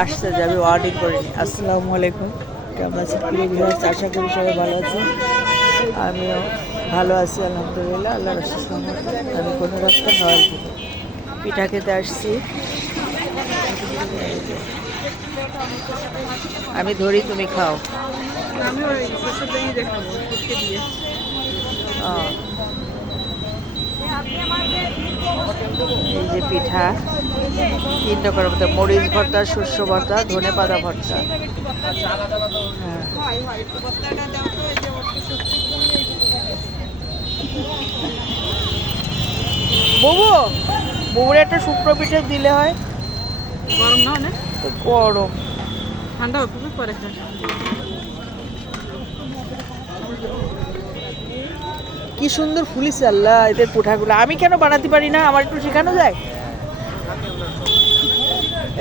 আসছে যে আমি অর্ডার করিনি আসসালামু আলাইকুম। কেমন আছেন? প্রিয় ভিউয়ার্স আশা করি সবাই ভালো আছেন। আমিও ভালো আছি আলহামদুলিল্লাহ। আল্লাহ রসুল আমি কোনো রকম খাওয়ার দিই পিঠা খেতে আসছি। আমি ধরি তুমি খাও। এই যে পিঠা। তিন রকমের মধ্যে মরিচ ভর্তা শস্য ভর্তা ধনে পাতা ভর্তা। বুবু বুবুর একটা শুক্র পিঠে দিলে হয়। গরম না। অনেক তো গরম। ঠান্ডা খুবই পরে কি সুন্দর ফুলিছে আল্লাহ এদের পোঠাগুলো। আমি কেন বানাতে পারি না? আমার একটু শেখানো যায়?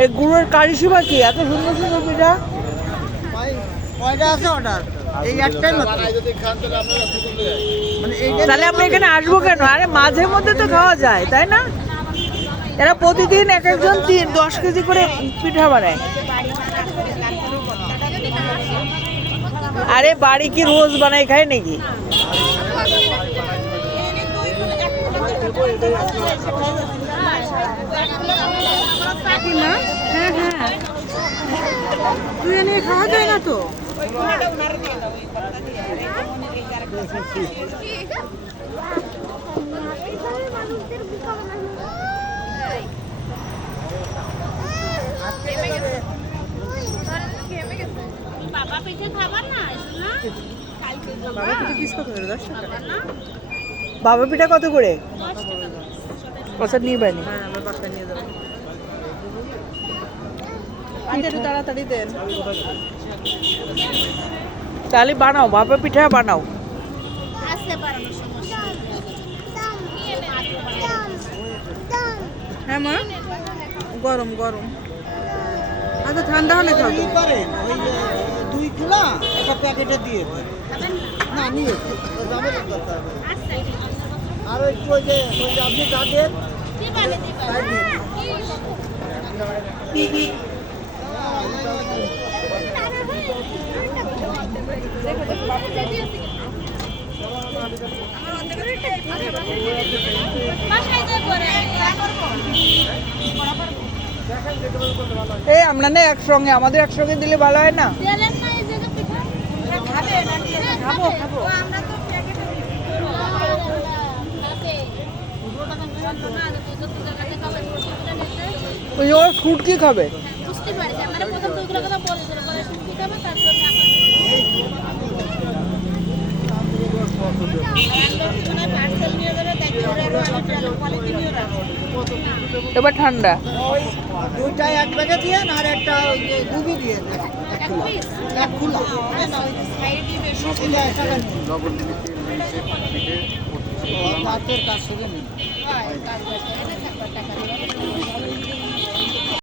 এই গুড়ের কারিশিবা কি? এত সুন্দর সুন্দর পিঠা? কয়টা আছে অর্ডার? এই একটাই মাত্র। মানে তাহলে আমরা এখানে আসব কেন? আরে মাঝে মধ্যে তো খাওয়া যায় তাই না? এরা প্রতিদিন এক একজন তিন দশ কেজি করে পিঠা বানায়। আরে বাড়ি কি রোজ বানাই খায় নাকি? হ্যাঁ হ্যাঁ। তুই এনে খাওয়া যায় না তো। বাবা পিঠে খাবার না বাবা কিছু পিস কত করে? পিঠা কত নিয়ে বানি হ্যাঁ আমার নিয়ে যাব। তাড়াতাড়ি দেন। তাহলে বানাও বাবা পিঠা বানাও। হ্যাঁ মা? গরম গরম। আচ্ছা ঠান্ডা হলে খাও তুমি। পারেন ওই দুই কিলো একটা প্যাকেটে দিয়ে না নিয়ে আর একটু ওই যে ওই যে আপনি কাটেন এই আমরা না একসঙ্গে আমাদের একসঙ্গে দিলে ভালো হয় না দিলেন না এই যে পিঠা খাবে নাকি খাব খাব আমরা তো প্যাকেটে ওই ওর ফুড কি খাবে? বুঝতে পারি আমরা প্রথম তো কথা পরে রাখব এবার ঠান্ডা। ওই দুইটা এক প্যাকেট দিয়ে আর একটা গুবি দিয়ে এটা এক টাকা নিন